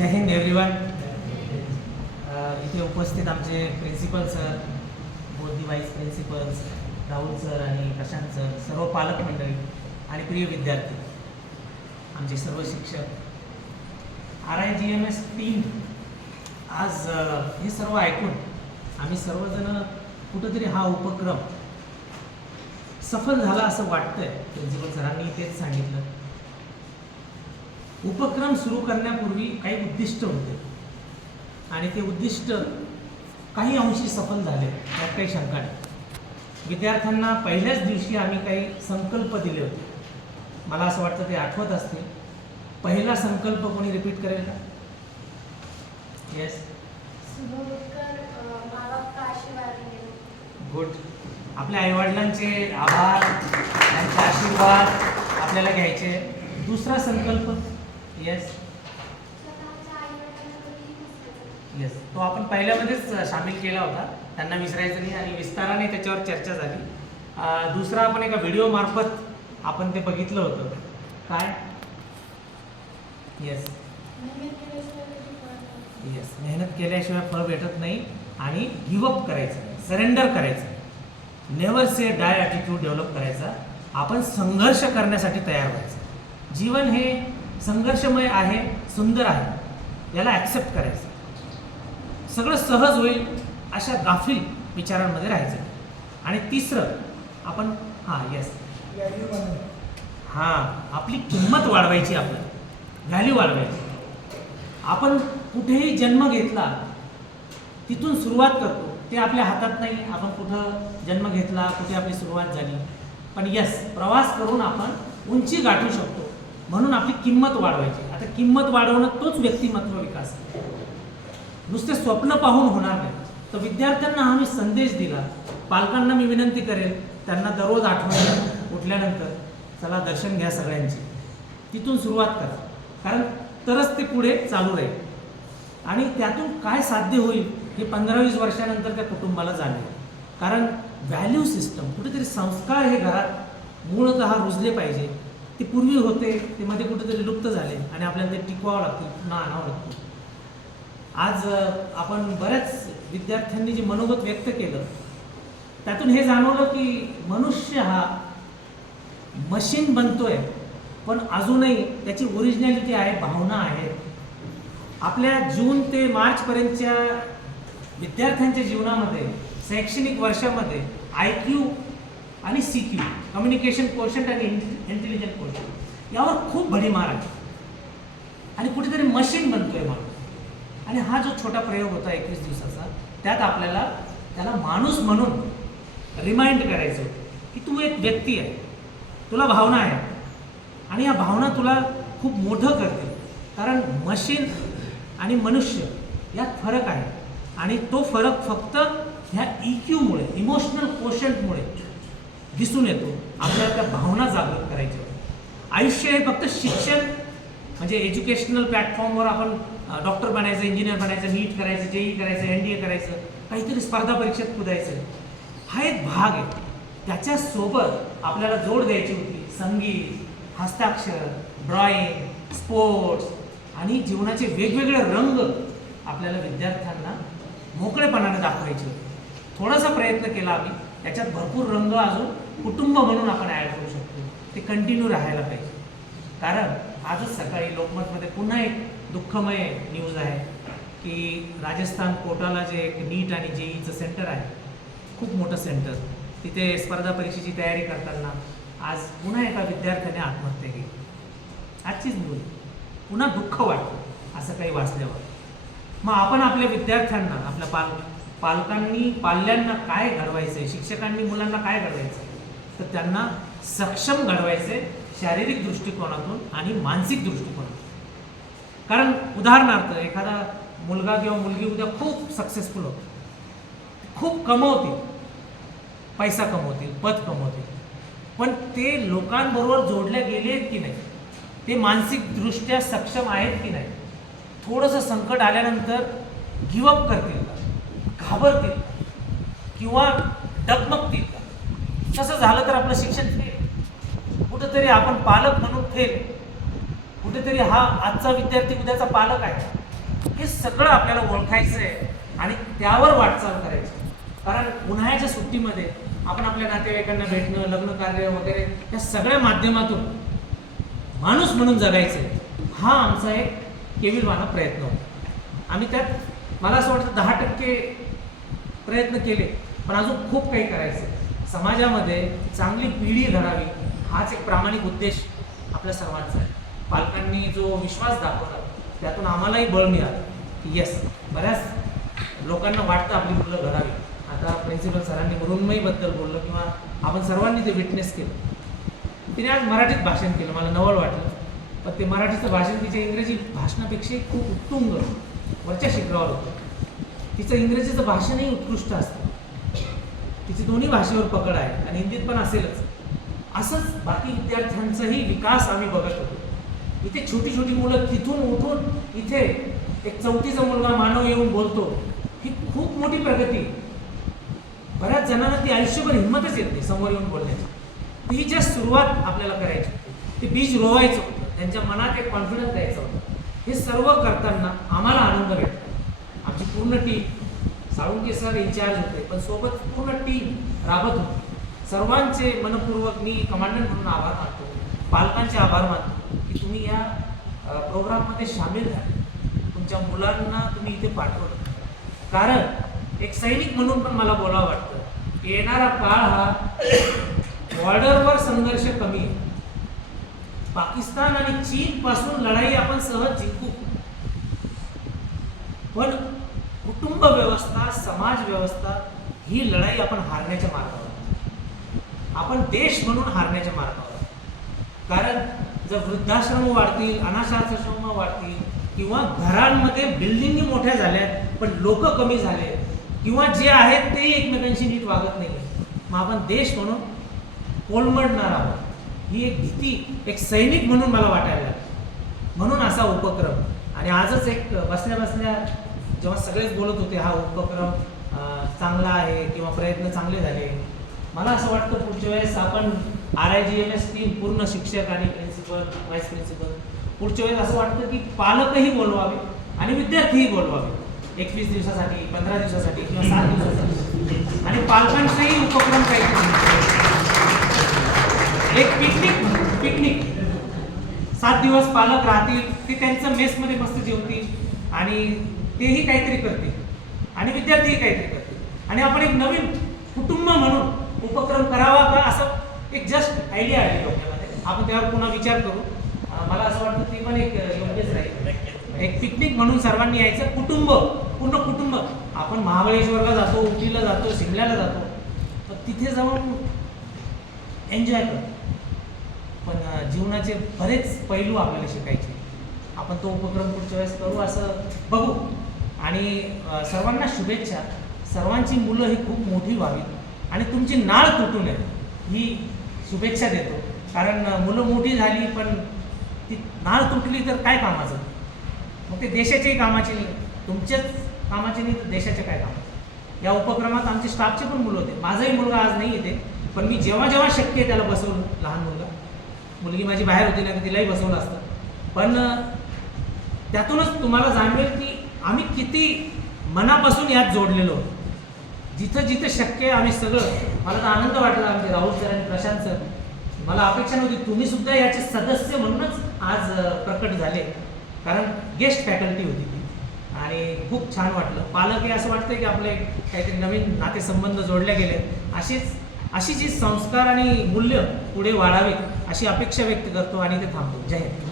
जय Hind everyone. इथे उपस्थित आमचे principal sir, both the vice principals, Rahul sir आणि प्रशांत सर, सर्व पालक मंडळी आणि प्रिय विद्यार्थी, आमचे सर्व शिक्षक, RIGMS टीम. आज हे सर्व ऐकून आम्ही सर्वजण कुठंतरी हा उपक्रम सफल झाला असं वाटतंय. प्रिन्सिपल सरांनी तेच सांगितलं. उपक्रम सुरू करण्यापूर्वी काही उद्दिष्ट होते आणि ते उद्दिष्ट काही अंशी सफल झाले, त्यात काही शंका नाही. विद्यार्थ्यांना पहिल्याच दिवशी आम्ही काही संकल्प दिले होते. मला असं वाटतं ते आठवत असतील. पहिला संकल्प कोणी रिपीट करेल का? येस. गुड. आपल्या आईवडिलांचे आभार, त्यांचे आशीर्वाद आपल्याला घ्यायचे. दुसरा संकल्प. येस येस, तो आपण पहिल्यामध्येच सामील केला होता. त्यांना विसरायचं नाही आणि विस्ताराने त्याच्यावर चर्चा झाली. दुसरा आपण एका व्हिडिओ मार्फत आपण ते बघितलं होतं. काय? येस येस, मेहनत केल्याशिवाय फळ भेटत नाही आणि गिवअप करायचं नाही, सरेंडर करायचं, नेव्हर से डाय ॲटिट्यूड डेव्हलप करायचा. आपण संघर्ष करण्यासाठी तयार व्हायचं. जीवन हे संघर्षमय आहे, सुंदर आहे, याला ॲक्सेप्ट करायचं. सगळं सहज होईल अशा गाफील विचारांमध्ये राहायचं. आणि तिसरं आपण येस आपली किंमत वाढवायची, आपलं व्हॅल्यू वाढवायची. आपण कुठेही जन्म घेतला तिथून सुरुवात करतो, ते आपल्या हातात नाही. आपण कुठं जन्म घेतला, कुठे आपली सुरुवात झाली, पण यस, प्रवास करून आपण उंची गाठू शकतो. म्हणून आपली किंमत वाढवायची. आता किंमत वाढवणं तोच व्यक्तिमत्व विकास. नुसते स्वप्न पाहून होणार नाही. तर विद्यार्थ्यांना हा मी संदेश दिला. पालकांना मी विनंती करेल, त्यांना दररोज आठवण उठल्यानंतर चला दर्शन घ्या सगळ्यांची, तिथून सुरुवात करा. कारण तरच ते पुढे चालू राहील आणि त्यातून काय साध्य होईल हे 15-20 वर्षानंतर त्या कुटुंबाला जाणवेल. कारण व्हॅल्यू सिस्टम, कुठेतरी संस्कार हे घरात मूळतः रुजले पाहिजे. ते पूर्वी होते, ते मध्ये कुठेतरी लुप्त झाले आणि आपल्याला ते टिकवावं लागतं, पुन्हा आणावं लागतं. आज आपण बऱ्याच विद्यार्थ्यांनी जे मनोगत व्यक्त केलं त्यातून हे जाणवलं की मनुष्य हा मशीन बनतोय, पण अजूनही त्याची ओरिजिनॅलिटी आहे, भावना आहे. आपल्या जून ते मार्चपर्यंतच्या विद्यार्थ्यांच्या जीवनामध्ये, शैक्षणिक वर्षामध्ये IQ आणि CQ, कम्युनिकेशन कोशंट आणि इंटेलिजंट कोशंट, यावर खूप भडीमार आहे आणि कुठेतरी मशीन बनतोय माणूस. आणि हा जो छोटा प्रयोग होता 21 दिवसाचा, त्यात आपल्याला त्याला माणूस म्हणून रिमाइंड करायचं होतं की तू एक व्यक्ती आहे, तुला भावना आहे आणि या भावना तुला खूप मोठं करते. कारण मशीन आणि मनुष्य यात फरक आहे आणि तो फरक फक्त ह्या EQमुळे, इमोशनल कोशंटमुळे दिसून येतो. आपल्याला त्या भावना जागृत करायच्या. आयुष्य हे फक्त शिक्षण म्हणजे एज्युकेशनल प्लॅटफॉर्मवर आपण डॉक्टर बनायचं, इंजिनियर बनायचं, नीट करायचं, JEE करायचं, NDA करायचं, काहीतरी स्पर्धा परीक्षेत कुदायचं, हा एक भाग आहे. त्याच्यासोबत आपल्याला जोड द्यायची होती संगीत, हस्ताक्षर, ड्रॉइंग, स्पोर्ट्स आणि जीवनाचे वेगवेगळे रंग आपल्याला विद्यार्थ्यांना मोकळेपणाने दाखवायचे होते. थोडासा प्रयत्न केला आम्ही. त्याच्यात भरपूर रंग अजून कुटुंब म्हणून आपण ॲड करू शकतो. ते कंटिन्यू राहायला पाहिजे. कारण आजच सकाळी लोकमतमध्ये पुन्हा एक दुःखमय न्यूज आहे की राजस्थान कोटाला जे एक नीट आणि JEEचं सेंटर आहे, खूप मोठं सेंटर, तिथे स्पर्धा परीक्षेची तयारी करताना आज पुन्हा एका विद्यार्थ्याने आत्महत्या केली. आजचीच न्यूज. पुन्हा दुःख वाटतं असं काही वाचल्यावर. मग आपण आपल्या विद्यार्थ्यांना, आपल्या पालकांनी पाल्यांना काय घडवायचं आहे, शिक्षकांनी मुलांना काय घडवायचं आहे, तर त्यांना सक्षम घडवायचं आहे, शारीरिक दृष्टिकोनातून आणि मानसिक दृष्टिकोनातून. कारण उदाहरणार्थ एखादा मुलगा किंवा मुलगी उद्या खूप सक्सेसफुल होतो, खूप कमवतील, पैसा कमवतील, पद कमवतील, पण ते लोकांबरोबर जोडल्या गेले आहेत की नाही, ते मानसिकदृष्ट्या सक्षम आहेत की नाही, थोडंसं संकट आल्यानंतर गिवअप करतील का, घाबरतील किंवा डगमगतील का? तसं झालं तर आपलं शिक्षण फेल. कुठेतरी आपण पालक म्हणून फेल. कुठेतरी हा आजचा विद्यार्थी उद्याचा पालक आहे. हे सगळं आपल्याला ओळखायचं आहे आणि त्यावर वाटचाल करायची. कारण उन्हाळ्याच्या सुट्टीमध्ये आपण आपल्या नातेवाईकांना भेटणं, लग्न कार्य वगैरे या सगळ्या माध्यमातून माणूस म्हणून जगायचं, हा आमचा एक केविलवाणा प्रयत्न होता. आम्ही त्यात मला असं वाटतं 10% प्रयत्न केले, पण अजून खूप काही करायचं. समाजामध्ये चांगली पिढी घडावी हाच एक प्रामाणिक उद्देश आपल्या सर्वांचा आहे. पालकांनी जो विश्वास दाखवला त्यातून आम्हालाही बळ मिळालं की येस, बऱ्याच लोकांना वाटतं आपली मुलं घडावी. आता प्रिन्सिपल सरांनी मृण्मयीबद्दल बोललं किंवा आपण सर्वांनी ते विटनेस केलं. तिने आज मराठीत भाषण केलं, मला नवल वाटलं, पण ते मराठीचं भाषण तिच्या इंग्रजी भाषणापेक्षाही खूप उत्तुंग वरच्या शिखरावर होतं. तिचं इंग्रजीचं भाषणही उत्कृष्ट असतं, तिची दोन्ही भाषेवर पकड आहे आणि हिंदीत पण असेलच. असंच बाकी विद्यार्थ्यांचाही विकास आम्ही बघत होतो. इथे छोटी छोटी मुलं तिथून उठून इथे एक 4थीचा मुलगा मानव येऊन बोलतो, ही खूप मोठी प्रगती. बऱ्याच जणांना ती आयुष्यभर हिंमतच येत नाही समोर येऊन बोलण्याची. ही जस्ट सुरुवात आपल्याला करायची होती, ते बीज रोवायचं होतं, त्यांच्या मनात एक कॉन्फिडन्स द्यायचं होतं. हे सर्व करताना आम्हाला आनंद भेटतो. आमची पूर्ण टीम, साळुंके सर इन्चार्ज होते, पण सोबत पूर्ण टीम राबत होती. सर्वांचे मनपूर्वक मी कमांडंट म्हणून आभार मानतो, पालकांचे आभार मानतो की तुम्ही या प्रोग्राममध्ये सामील झाले, तुमच्या मुलांना तुम्ही इथे पाठवलं. कारण एक सैनिक म्हणून पण मला बोलावं वाटतं, येणारा काळ हा बॉर्डरवर संघर्ष कमी आहे. पाकिस्तान आणि चीन पासून लढाई आपण सहज जिंकू, पण कुटुंब व्यवस्था, समाज व्यवस्था ही लढाई आपण हारण्याच्या मार्गावर, आपण देश म्हणून हारण्याच्या मार्गावर. कारण जर वृद्धाश्रम वाढतील, अनाथाश्रम वाढतील किंवा घरांमध्ये बिल्डिंगी मोठ्या झाल्यात पण लोक कमी झाले किंवा जे आहेत ते एकमेकांशी नीट वागत नाही, मग आपण देश म्हणून कोलमडणार आहोत. ही एक भीती एक सैनिक म्हणून मला वाटायला लागली. म्हणून असा उपक्रम. आणि आजच एक बसल्या बसल्या जेव्हा सगळेच बोलत होते हा उपक्रम चांगला आहे किंवा प्रयत्न चांगले झाले, मला असं वाटतं पुढच्या वेळेस आपण RIGMS टीम पूर्ण शिक्षक आणि प्रिन्सिपल, व्हाईस प्रिन्सिपल, पुढच्या वेळेस असं वाटतं की पालकही बोलवावे आणि विद्यार्थीही बोलवावे 21 दिवसासाठी, 15 दिवसासाठी किंवा 7 दिवसासाठी. आणि पालकांचाही उपक्रम काही एक पिकनिक 7 दिवस पालक राहतील, ते त्यांचं मेसमध्ये मस्त जेवतील आणि तेही काहीतरी करतील आणि विद्यार्थीही काहीतरी करतील आणि आपण एक नवीन कुटुंब म्हणून उपक्रम करावा का, असं एक जस्ट आयडिया आली डोक्यामध्ये. आपण त्यावर पुन्हा विचार करू. मला असं वाटतं ती पण एक योग्यच राहील. एक पिकनिक म्हणून सर्वांनी यायचं, कुटुंब, पूर्ण कुटुंब. आपण महाबळेश्वरला जातो, उटीला जातो, शिमल्याला जातो, तर तिथे जाऊन एन्जॉय करतो, पण जीवनाचे बरेच पैलू आपल्याला शिकायचे. आपण तो उपक्रम पुढच्या वेळेस करू असं बघू. आणि सर्वांना शुभेच्छा. सर्वांची मुलं ही खूप मोठी व्हावीत आणि तुमची नाळ तुटू नये ही शुभेच्छा देतो. कारण मुलं मोठी झाली पण ती नाळ तुटली तर काय कामाचं, मग ते देशाच्याही कामाची नाही, तुमच्याच कामाची नाही तर देशाच्या काय कामाचं. या उपक्रमात आमचे स्टाफचे पण मुलं होते. माझाही मुलगा आज नाही येते, पण मी जेव्हा जेव्हा शक्य आहे त्याला बसवलं. लहान मुलगी माझी बाहेर होती ना, तिलाही बसवलं असतं. पण त्यातूनच तुम्हाला जाणवेल की आम्ही किती मनापासून यात जोडलेलो होतो. जिथं जिथं शक्य आहे आम्ही सगळं. मला तर आनंद वाटला आमचे राहुल सर आणि प्रशांत सर. मला अपेक्षा नव्हती, तुम्ही सुद्धा याचे सदस्य म्हणूनच आज प्रकट झाले, कारण गेस्ट फॅकल्टी होती ती आणि खूप छान वाटलं. पालकही असं वाटतं की आपले काहीतरी नवीन नातेसंबंध जोडले गेले. अशी जी संस्कार आणि मूल्य पुढे वाढावीत अशी अपेक्षा व्यक्त करतो आणि ते थांबतो. जय हिंद.